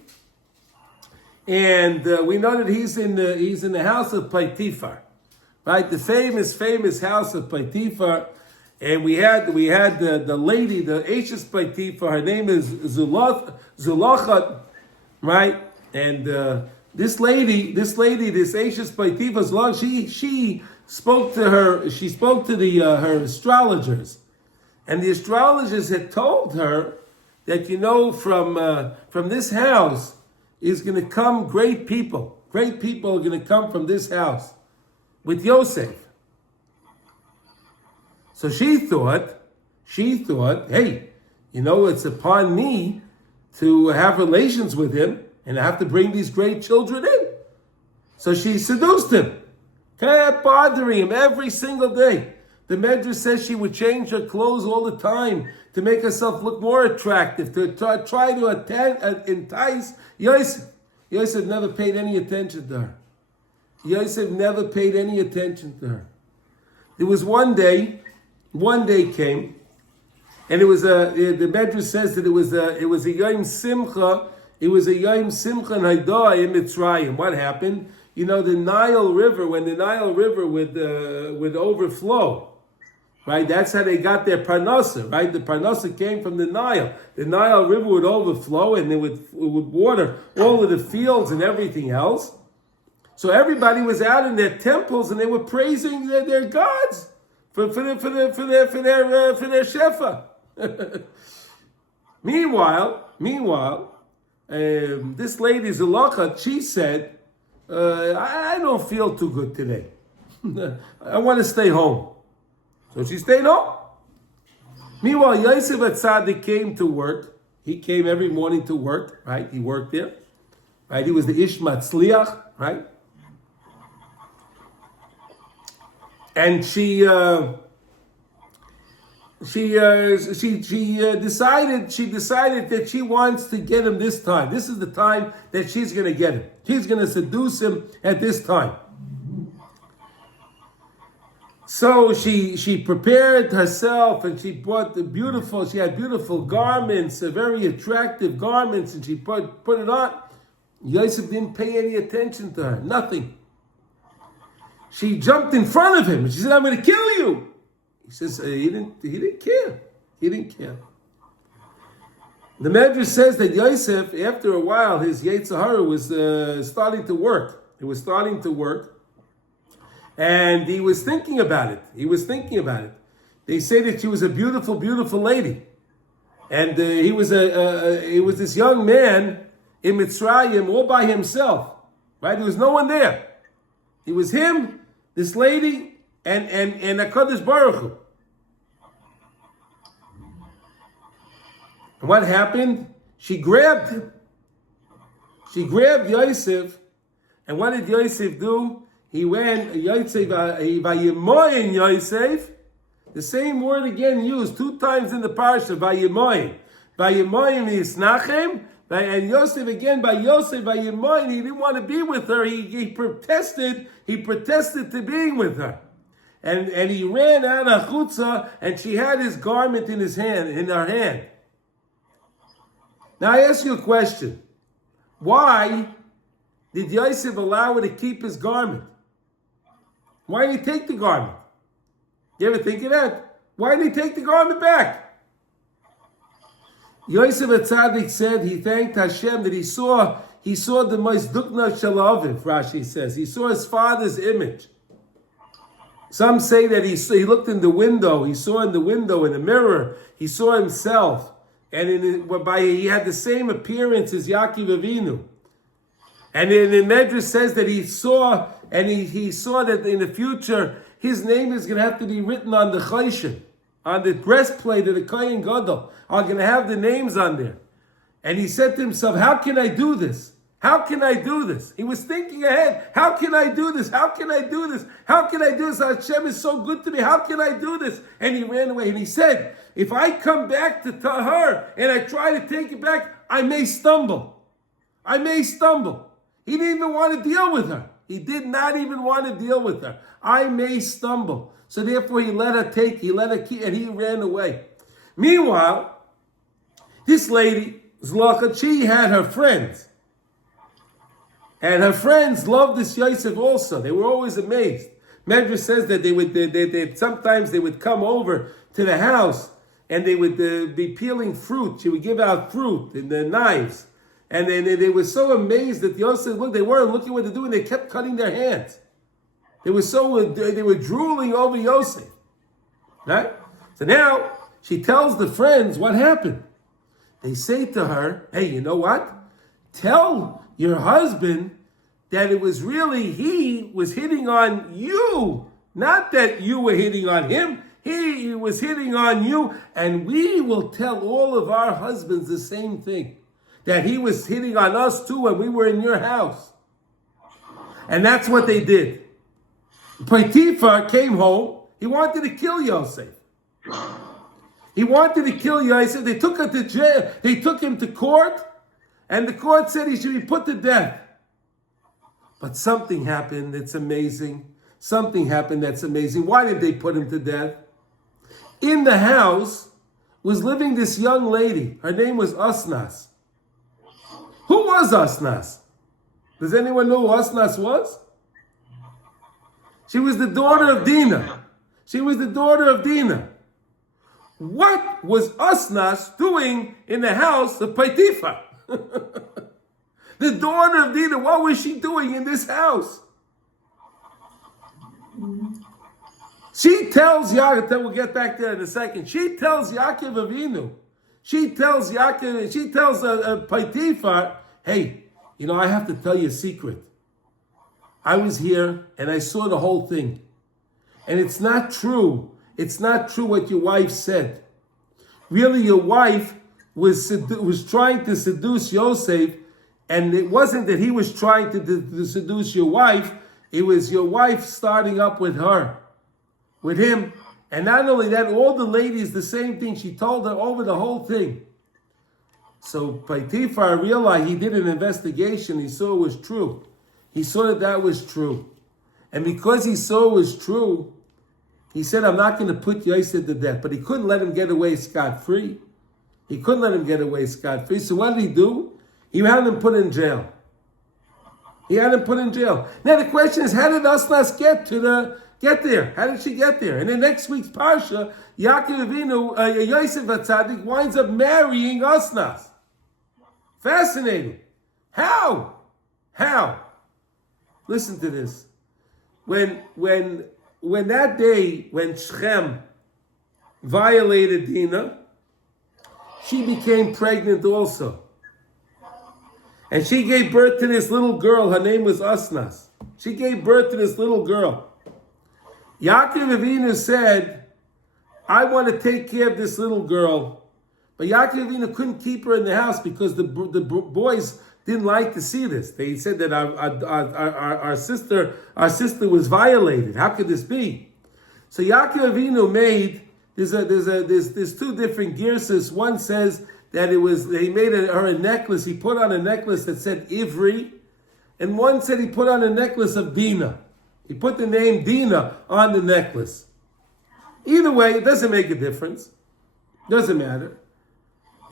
and we know that he's in the house of Potiphar, right? The famous house of Potiphar. And we had the lady, the Ashes Potiphar. Her name is Zulachat, right? And this Ashes Potiphar, she spoke to her. She spoke to her astrologers, and the astrologers had told her that from this house is going to come great people. Great people are going to come from this house with Yosef. So she thought, hey, it's upon me to have relations with him, and I have to bring these great children in. So she seduced him, kept bothering him every single day. The Medrash says she would change her clothes all the time to make herself look more attractive, to try to entice Yosef. Yosef never paid any attention to her. Yosef never paid any attention to her. There was one day came, and it was the Medrash says that it was a Yom Simcha. It was a Yom Simcha and Haidah in Mitzrayim. What happened? The Nile River, when the Nile River would overflow, right? That's how they got their parnasa, right? The parnasa came from the Nile. The Nile River would overflow, and it would water all of the fields and everything else. So everybody was out in their temples, and they were praising their gods. For their shefa. Meanwhile, this lady Zulachat, she said, I don't feel too good today. I want to stay home. So she stayed home. Meanwhile, Yosef Atzadik came to work. He came every morning to work, right? He worked there, right? He was the Ish Matzliach, right? And she decided that she wants to get him this time. This is the time that she's going to get him. She's going to seduce him at this time. So she prepared herself, and she brought she had beautiful garments, very attractive garments, and she put it on. Yosef didn't pay any attention to her, nothing. She jumped in front of him, and she said, I'm going to kill you. He says, he didn't care. He didn't care. The Medrash says that Yosef, after a while, his Yetzer Hara was starting to work. It was starting to work. And he was thinking about it. They say that she was a beautiful, beautiful lady. And he was this young man in Mitzrayim all by himself. Right? There was no one there. It was him, this lady, and HaKadosh Baruch Hu. And what happened? She grabbed him. She grabbed Yosef. And what did Yosef do? He went, Yosef, Vayemoyin Yosef. The same word again used 2 times in the Parsha, Vayemoyin. Vayemoyin Yisnachem. And Yosef again, by Yosef, by Yemoin, he didn't want to be with her. He protested to being with her. And he ran out of chutzah, and she had his garment in her hand. Now I ask you a question. Why did Yosef allow her to keep his garment? Why did he take the garment? You ever think of that? Why did he take the garment back? Yosef Atzadik said he thanked Hashem that he saw the most dukna shalaviv, Rashi says. He saw his father's image. Some say that he looked in the window, he saw in the window, in the mirror, he saw himself. And he had the same appearance as Yaakov Avinu. And in the Medrash says that he saw that in the future, his name is going to have to be written on the chayshin, on the breastplate of the Kohen Gadol, are going to have the names on there. And he said to himself, how can I do this? How can I do this? He was thinking ahead. How can I do this? How can I do this? How can I do this? Hashem is so good to me. How can I do this? And he ran away. And he said, if I come back to her and I try to take it back, I may stumble. I may stumble. He didn't even want to deal with her. He did not even want to deal with her. I may stumble. So therefore he let her keep, and he ran away. Meanwhile, this lady, Zlochat, she had her friends. And her friends loved this Yosef also. They were always amazed. Medrash says that sometimes they would come over to the house and they would be peeling fruit. She would give out fruit and the knives. And they were so amazed that Yosef, look, they weren't looking what to do and they kept cutting their hands. They were drooling over Yosef. Right? So now she tells the friends what happened. They say to her, hey, you know what? Tell your husband that it was really he was hitting on you, not that you were hitting on him. He was hitting on you, and we will tell all of our husbands the same thing, that he was hitting on us too when we were in your house. And that's what they did. Potiphar came home. He wanted to kill Yosef. He wanted to kill Yosef. They took him to jail. They took him to court. And the court said he should be put to death. But something happened that's amazing. Something happened that's amazing. Why did they put him to death? In the house was living this young lady. Her name was Asenath. Who was Asenath? Does anyone know who Asenath was? She was the daughter of Dinah. She was the daughter of Dinah. What was Asenath doing in the house of Potiphar? The daughter of Dinah, what was she doing in this house? She tells Yaakov, we'll get back there in a second. She tells Yaakov Avinu, she tells Potiphar, hey, I have to tell you a secret. I was here and I saw the whole thing. And it's not true. It's not true what your wife said. Really, your wife was trying to seduce Yosef, and it wasn't that he was trying to seduce your wife. It was your wife starting up with him. And not only that, all the ladies, the same thing. She told her over the whole thing. So Potiphar realized, he did an investigation. He saw it was true. He saw that was true. And because he saw it was true, he said, I'm not going to put Yosef to death. But he couldn't let him get away scot-free. He couldn't let him get away scot-free. So what did he do? He had him put in jail. Now the question is, how did Asenath get there? How did she get there? And in next week's Parsha, Yaakov Avinu, Yosef HaTzadik winds up marrying Asenath. Fascinating. How? Listen to this. When that day, when Shechem violated Dinah, she became pregnant also. And she gave birth to this little girl. Her name was Asenath. She gave birth to this little girl. Yaakov Avinu said, I want to take care of this little girl. But Yaakov Avinu couldn't keep her in the house because the boys didn't like to see this. They said that our sister was violated. How could this be? So Yaakov Avinu made, there's two different girsas. One says that he made her a necklace. He put on a necklace that said Ivri, and one said he put on a necklace of Dinah. He put the name Dinah on the necklace. Either way, it doesn't make a difference. Doesn't matter.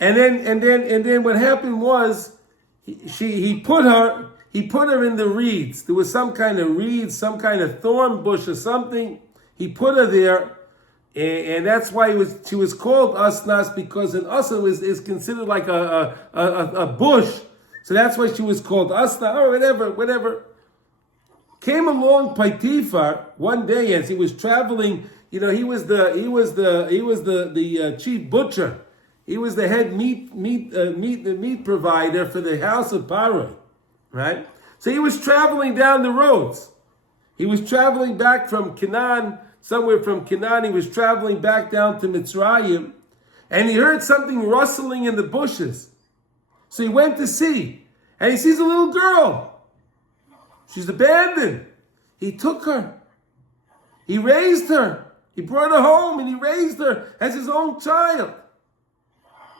And then what happened was he put her in the reeds. There was some kind of reeds, some kind of thorn bush or something. He put her there. And that's why she was called Asenath, because an Asenath is considered like a bush. So that's why she was called Asenath, or whatever. Came along Potiphar one day as he was traveling. He was the chief butcher. He was the head meat provider for the house of Paro, right? So he was traveling down the roads. He was traveling back from Canaan. Somewhere from Canaan, he was traveling back down to Mitzrayim, and he heard something rustling in the bushes. So he went to see, And he sees a little girl. She's abandoned. He took her. He raised her. He brought her home and he raised her as his own child.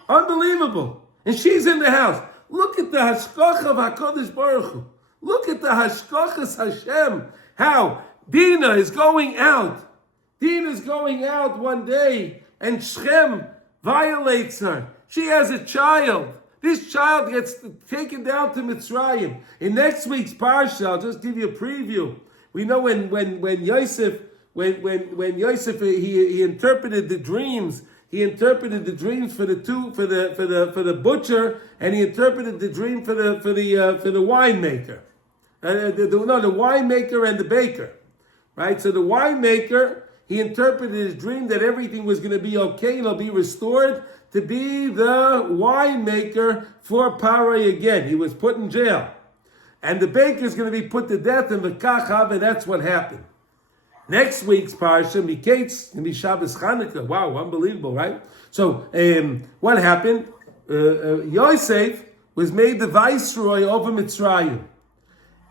Unbelievable. And she's in the house. Look at the hashgacha of HaKadosh Baruch Hu. Look at the hashgachas Hashem. How Dinah is going out. Dinah's going out one day and Shechem violates her. She has a child. This child gets taken down to Mitzrayim. In next week's parsha, I'll just give you a preview. We know when Yosef he interpreted the dreams. He interpreted the dreams for the butcher, and he interpreted the dream for the winemaker. The winemaker and the baker, right? So the winemaker, he interpreted his dream that everything was going to be okay, it'll be restored to be the winemaker for Parai again. He was put in jail, and the baker is going to be put to death in the Kachav, and that's what happened. Next week's parsha, Miketz, going to be Shabbos Chanukah. Wow, unbelievable, right? So, what happened? Yosef was made the viceroy over Mitzrayim.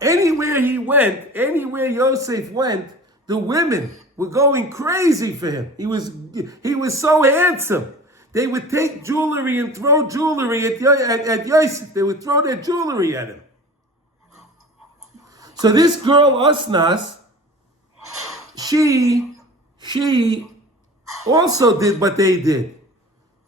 Anywhere he went, anywhere Yosef went, the women were going crazy for him. He was so handsome. They would take jewelry and throw jewelry at Yosef. They would throw their jewelry at him. So this girl, Asenath, she also did what they did.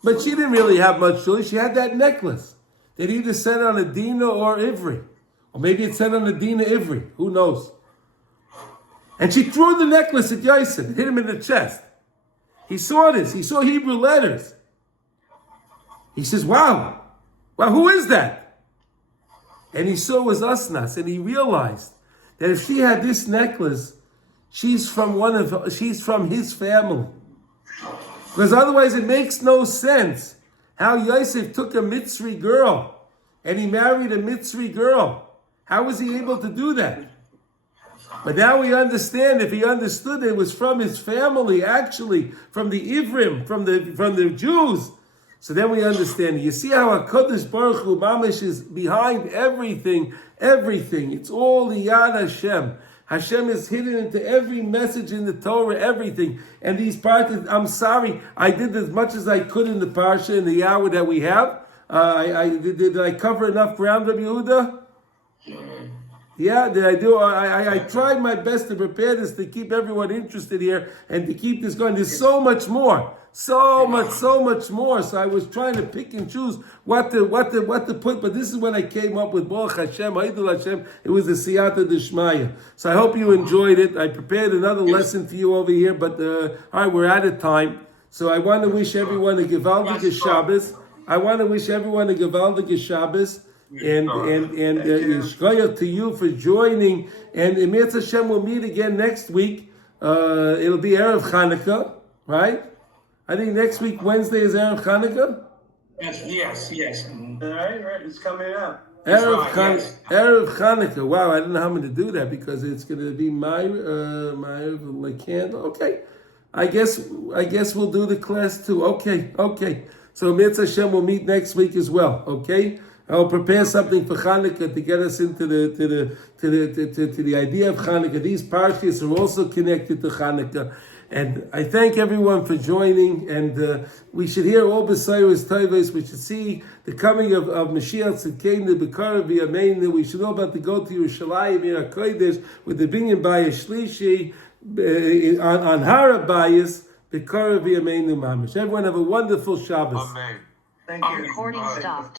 But she didn't really have much jewelry. She had that necklace that either said on a Dina or Ivri. Or maybe it said on a Dina Ivri. Who knows? And she threw the necklace at Yosef, hit him in the chest. He saw this. He saw Hebrew letters. He says, wow, who is that? And he saw it was Asenath, and he realized that if she had this necklace, she's from his family. Because otherwise it makes no sense how Yosef took a Mitzri girl and he married a Mitzri girl. How was he able to do that? But now we understand, if he understood it was from his family, actually, from the Ivrim, from the Jews. So then we understand. You see how HaKadosh Baruch Hu Mamish is behind everything. It's all the Yad Hashem. Hashem is hidden into every message in the Torah, everything. And these parts, I'm sorry, I did as much as I could in the Parsha in the hour that we have. Did I cover enough ground, Rabbi Yehuda? Yeah, did I do? I tried my best to prepare this, to keep everyone interested here and to keep this going. There's so much more. So much more. So I was trying to pick and choose what to put, but this is what I came up with. Baruch Hashem, Haidul Hashem. It was the Siyata D'Shmaya. So I hope you enjoyed it. I prepared another lesson for you over here, but all right, we're out of time. So I want to wish everyone a Gevaldige Shabbos. And Yishkoyach to you for joining. And Emir Hashem will meet again next week. It'll be Erev Chanukah, right? I think next week, Wednesday, is Erev Chanukah? Yes. Right. It's coming up. Erev Chanukah. Wow, I don't know how I'm going to do that because it's going to be my candle. Okay. I guess we'll do the class too. Okay. So Mitzvah Hashem will meet next week as well. Okay. I'll prepare something for Chanukah to get us into the idea of Chanukah. These parshas are also connected to Chanukah. And I thank everyone for joining, and we should hear all B'Sayros Tovos. We should see the coming of Mashiach Tzidkeinu, B'Karav B'Yameinu. We should know about to go to Yerushalayim, Ir HaKodesh, with the Binyan Bayis Shlishi, on Har HaBayis, B'Karav B'Yameinu Mamish. Everyone have a wonderful Shabbos. Amen. Thank you. Recording stopped.